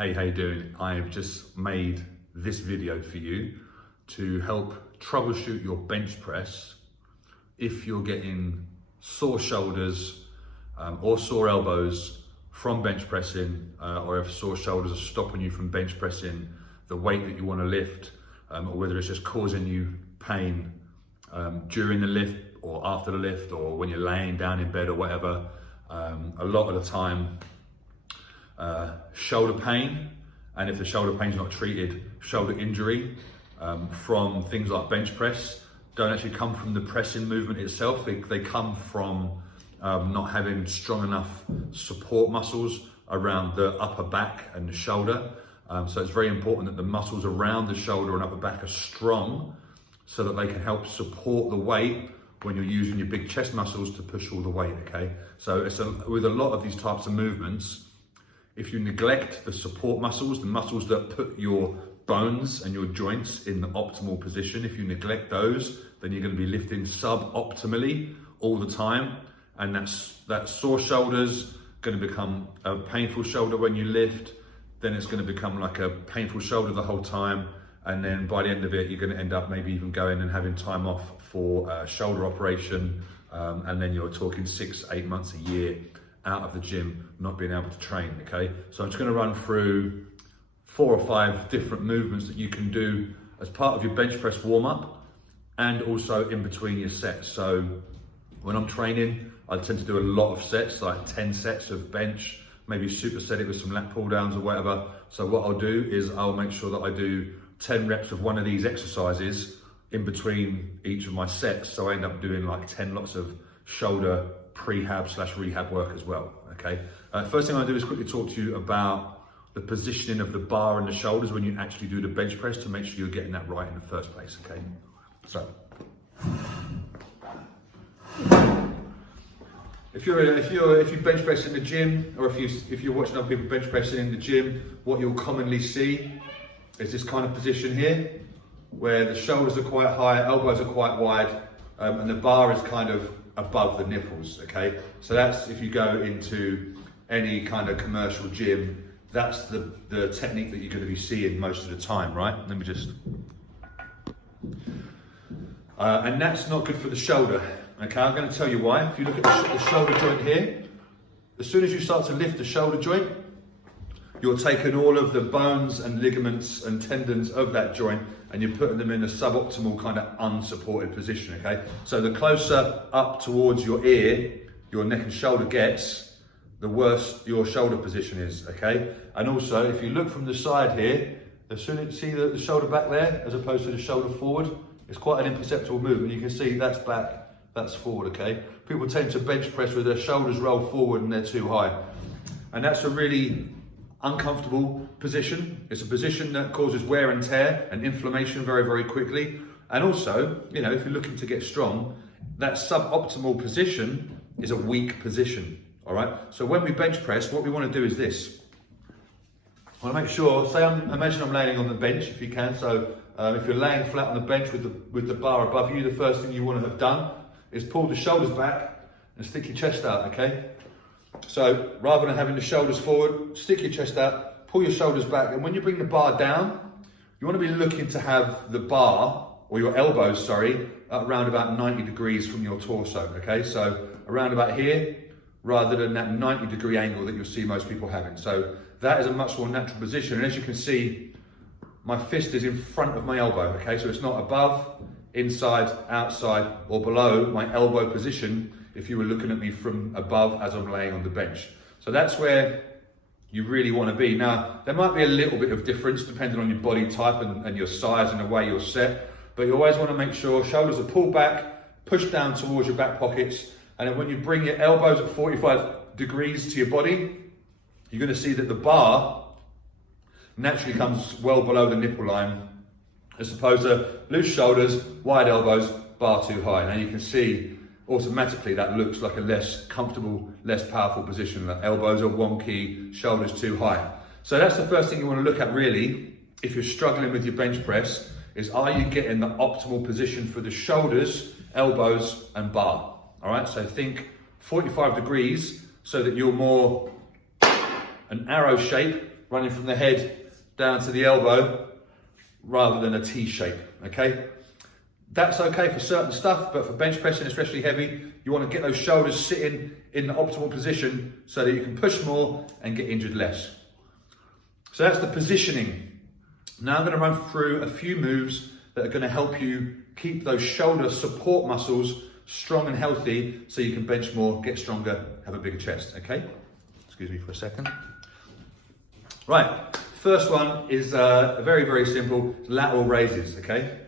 Hey, how you doing? I've just made this video for you to help troubleshoot your bench press if you're getting sore shoulders or sore elbows from bench pressing, or if sore shoulders are stopping you from bench pressing the weight that you want to lift, or whether it's just causing you pain during the lift or after the lift, or when you're laying down in bed or whatever. A lot of the time, shoulder pain, and if the shoulder pain is not treated, shoulder injury from things like bench press don't actually come from the pressing movement itself. They come from not having strong enough support muscles around the upper back and the shoulder. So it's very important that the muscles around the shoulder and upper back are strong so that they can help support the weight when you're using your big chest muscles to push all the weight, okay? So with a lot of these types of movements, if you neglect the support muscles, the muscles that put your bones and your joints in the optimal position, if you neglect those, then you're going to be lifting suboptimally all the time. And that sore shoulder's going to become a painful shoulder when you lift. Then it's going to become like a painful shoulder the whole time. And then by the end of it, you're going to end up maybe even going and having time off for a shoulder operation. And then you're talking 6-8 months a year out of the gym, not being able to train, okay? So I'm just going to run through 4 or 5 different movements that you can do as part of your bench press warm up and also in between your sets. So when I'm training, I tend to do a lot of sets, like 10 sets of bench, maybe superset it with some lat pull downs or whatever. So what I'll do is I'll make sure that I do 10 reps of one of these exercises in between each of my sets. So I end up doing like 10 lots of shoulder prehab/rehab work as well, okay? First thing I do is quickly talk to you about the positioning of the bar and the shoulders when you actually do the bench press to make sure you're getting that right in the first place, okay? So, if you bench press in the gym, or if you're watching other people bench pressing in the gym, what you'll commonly see is this kind of position here, where the shoulders are quite high, elbows are quite wide, and the bar is kind of above the nipples, okay? So that's, if you go into any kind of commercial gym, that's the technique that you're going to be seeing most of the time, right? Let me just... and that's not good for the shoulder, okay? I'm going to tell you why. If you look at the shoulder joint here, as soon as you start to lift the shoulder joint, you're taking all of the bones and ligaments and tendons of that joint and you're putting them in a suboptimal kind of unsupported position, okay? So the closer up towards your ear, your neck and shoulder gets, the worse your shoulder position is, okay? And also, if you look from the side here, as soon as you see the shoulder back there, as opposed to the shoulder forward, it's quite an imperceptible movement. You can see that's back, that's forward, okay? People tend to bench press with their shoulders rolled forward and they're too high. And that's a really uncomfortable position. It's a position that causes wear and tear and inflammation very, very quickly. And also, you know, if you're looking to get strong, that suboptimal position is a weak position, all right? So when we bench press, what we want to do is this. I want to make sure, imagine I'm laying on the bench if you can. So if you're laying flat on the bench with the bar above you, the first thing you want to have done is pull the shoulders back and stick your chest out, okay? So rather than having the shoulders forward, stick your chest out, pull your shoulders back, and when you bring the bar down, you want to be looking to have the bar, or your elbows, sorry, around about 90 degrees from your torso, okay? So around about here, rather than that 90-degree angle that you'll see most people having. So that is a much more natural position, and as you can see, my fist is in front of my elbow, okay? So it's not above, inside, outside, or below my elbow position if you were looking at me from above as I'm laying on the bench. So that's where you really want to be. Now, there might be a little bit of difference depending on your body type and your size and the way you're set, but you always want to make sure shoulders are pulled back, pushed down towards your back pockets, and then when you bring your elbows at 45 degrees to your body, you're going to see that the bar naturally comes well below the nipple line, as opposed to loose shoulders, wide elbows, bar too high. Now you can see automatically that looks like a less comfortable, less powerful position. The elbows are wonky, shoulders too high. So that's the first thing you want to look at really, if you're struggling with your bench press, is are you getting the optimal position for the shoulders, elbows and bar? All right, so think 45 degrees so that you're more an arrow shape running from the head down to the elbow rather than a T shape, okay? That's okay for certain stuff, but for bench pressing, especially heavy, you want to get those shoulders sitting in the optimal position so that you can push more and get injured less. So that's the positioning. Now I'm going to run through a few moves that are going to help you keep those shoulder support muscles strong and healthy so you can bench more, get stronger, have a bigger chest, okay? Excuse me for a second. Right, first one is very, very simple, lateral raises, okay?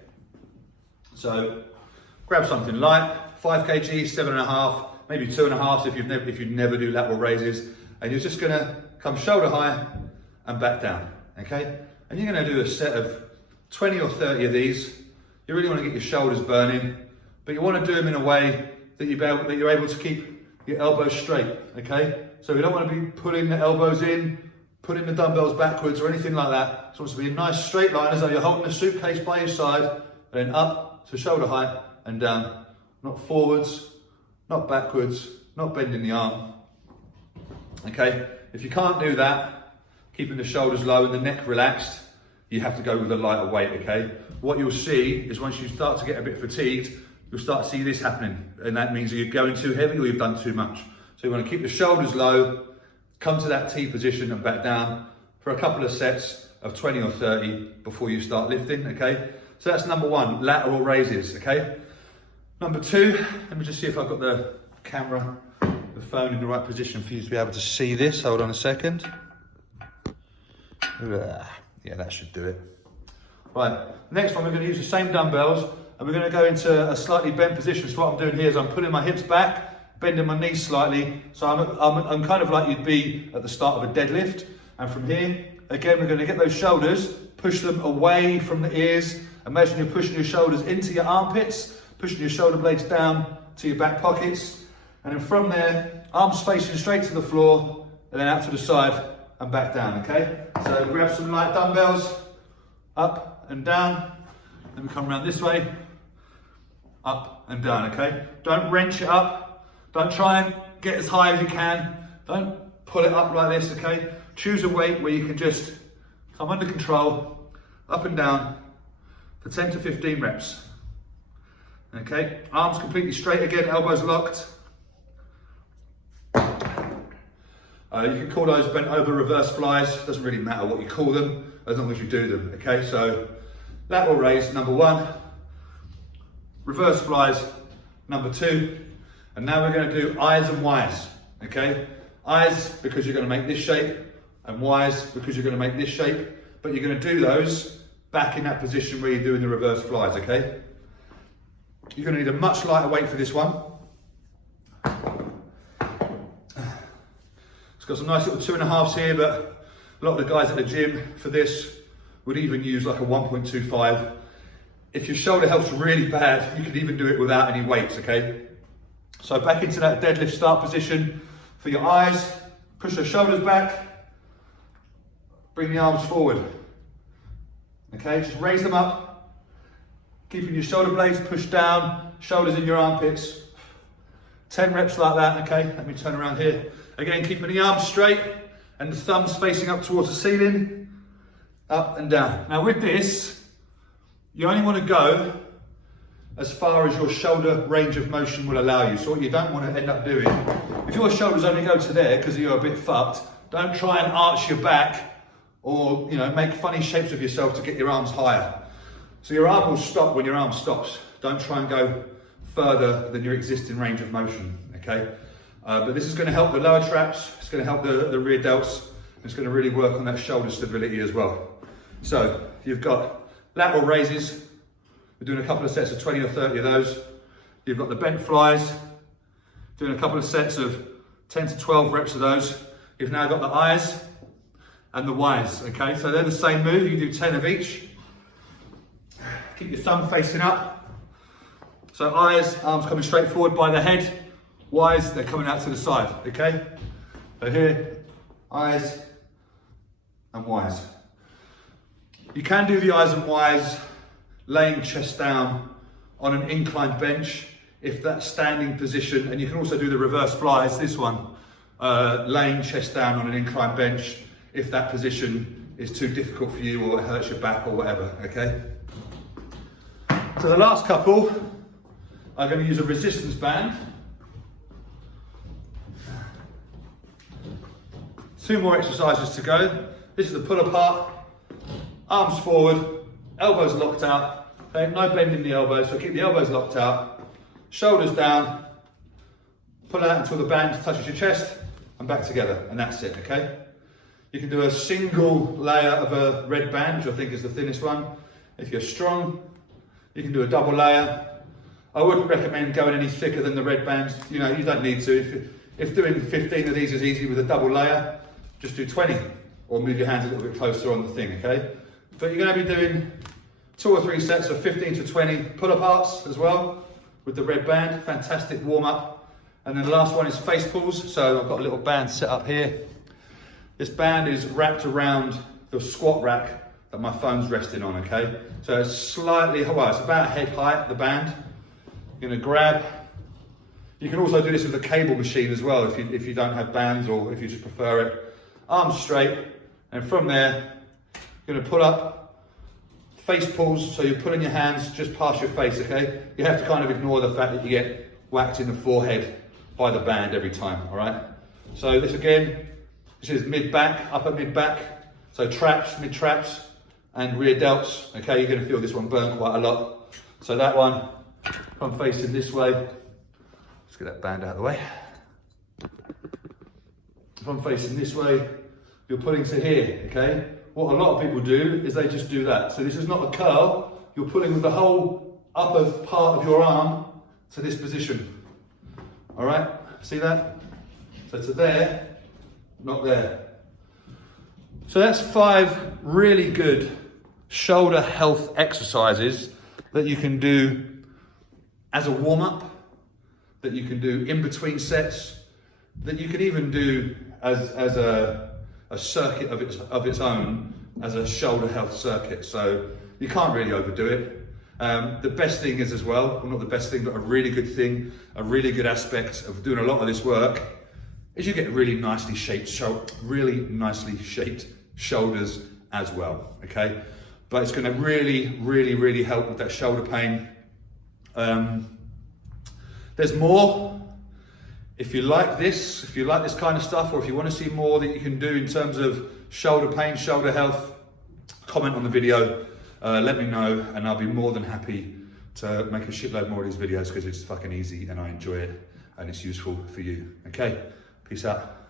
So grab something light, 5 kg, 7.5, maybe 2.5 if you never do lateral raises, and you're just gonna come shoulder high and back down, okay? And you're gonna do a set of 20 or 30 of these. You really wanna get your shoulders burning, but you wanna do them in a way that you're able to keep your elbows straight, okay? So we don't wanna be pulling the elbows in, putting the dumbbells backwards or anything like that. It wants to be a nice straight line as though you're holding a suitcase by your side, and then up, so shoulder height and down, not forwards, not backwards, not bending the arm. Okay, if you can't do that, keeping the shoulders low and the neck relaxed, you have to go with a lighter weight, okay? What you'll see is once you start to get a bit fatigued, you'll start to see this happening, and that means that you're going too heavy or you've done too much. So you want to keep the shoulders low, come to that T position and back down for a couple of sets of 20 or 30 before you start lifting, okay? So that's number one, lateral raises, okay? Number two, let me just see if I've got the camera, the phone in the right position for you to be able to see this. Hold on a second. Yeah, that should do it. Right, next one, we're gonna use the same dumbbells and we're gonna go into a slightly bent position. So what I'm doing here is I'm pulling my hips back, bending my knees slightly. So I'm kind of like you'd be at the start of a deadlift. And from here, again, we're gonna get those shoulders, push them away from the ears. Imagine you're pushing your shoulders into your armpits, pushing your shoulder blades down to your back pockets. And then from there, arms facing straight to the floor and then out to the side and back down, okay? So grab some light dumbbells, up and down. Then we come around this way, up and down, okay? Don't wrench it up. Don't try and get as high as you can. Don't pull it up like this, okay? Choose a weight where you can just come under control, up and down for 10 to 15 reps. Okay, arms completely straight again, elbows locked. You can call those bent over reverse flies. Doesn't really matter what you call them, as long as you do them. Okay, so lateral raise, number one. Reverse flies, number two. And now we're gonna do I's and Y's, okay? I's because you're gonna make this shape, and Y's because you're gonna make this shape, but you're gonna do those back in that position where you're doing the reverse flies, okay? You're gonna need a much lighter weight for this one. It's got some nice little 2.5s here, but a lot of the guys at the gym for this would even use like a 1.25. If your shoulder health's really bad, you could even do it without any weights, okay? So back into that deadlift start position for your eyes, push the shoulders back, bring the arms forward. Okay, just raise them up, keeping your shoulder blades pushed down, shoulders in your armpits. 10 reps like that, okay? Let me turn around here. Again, keeping the arms straight and the thumbs facing up towards the ceiling, up and down. Now with this, you only want to go as far as your shoulder range of motion will allow you. So what you don't want to end up doing, if your shoulders only go to there because you're a bit fucked, don't try and arch your back or make funny shapes of yourself to get your arms higher. So your arm will stop when your arm stops. Don't try and go further than your existing range of motion, okay? But this is going to help the lower traps, it's going to help the rear delts, it's going to really work on that shoulder stability as well. So you've got lateral raises, we're doing a couple of sets of 20 or 30 of those. You've got the bent flies, doing a couple of sets of 10 to 12 reps of those. You've now got the I's and the Y's, okay? So they're the same move, you do 10 of each. Keep your thumb facing up. So I's, arms coming straight forward by the head. Y's, they're coming out to the side, okay? So here, I's and Y's. You can do the I's and Y's laying chest down on an inclined bench if that's standing position, and you can also do the reverse flies, this one, laying chest down on an inclined bench if that position is too difficult for you or it hurts your back or whatever, okay? So the last couple, I'm going to use a resistance band. 2 more exercises to go. This is the pull apart, arms forward, elbows locked out, okay? No bending the elbows, so keep the elbows locked out, shoulders down, pull out until the band touches your chest, and back together, and that's it, okay? You can do a single layer of a red band, which I think is the thinnest one. If you're strong, you can do a double layer. I wouldn't recommend going any thicker than the red bands. You know, you don't need to. If doing 15 of these is easy with a double layer, just do 20, or move your hands a little bit closer on the thing, okay? But you're gonna be doing 2 or 3 sets of 15 to 20 pull-aparts as well, with the red band, fantastic warm-up. And then the last one is face pulls. So I've got a little band set up here. This band is wrapped around the squat rack that my phone's resting on, okay? So it's slightly, well, it's about head height, the band. You're gonna grab. You can also do this with a cable machine as well if you don't have bands or if you just prefer it. Arms straight, and from there, you're gonna pull up, face pulls, so you're pulling your hands just past your face, okay? You have to kind of ignore the fact that you get whacked in the forehead by the band every time, all right? So this again, this is mid-back, upper mid-back, so traps, mid-traps, and rear delts, okay? You're gonna feel this one burn quite a lot. So that one, if I'm facing this way, let's get that band out of the way. If I'm facing this way, you're pulling to here, okay? What a lot of people do is they just do that. So this is not a curl, you're pulling with the whole upper part of your arm to this position. All right, see that? So to there, not there. So that's 5 really good shoulder health exercises that you can do as a warm-up, that you can do in between sets, that you can even do as a circuit of its own, as a shoulder health circuit. So you can't really overdo it. The best thing is as well not the best thing, but a really good thing, a really good aspect of doing a lot of this work is you get really nicely shaped shoulders as well, okay? But it's gonna really, really, really help with that shoulder pain. There's more. If you like this kind of stuff, or if you want to see more that you can do in terms of shoulder pain, shoulder health, comment on the video, let me know, and I'll be more than happy to make a shitload more of these videos because it's fucking easy and I enjoy it and it's useful for you. Okay, peace out.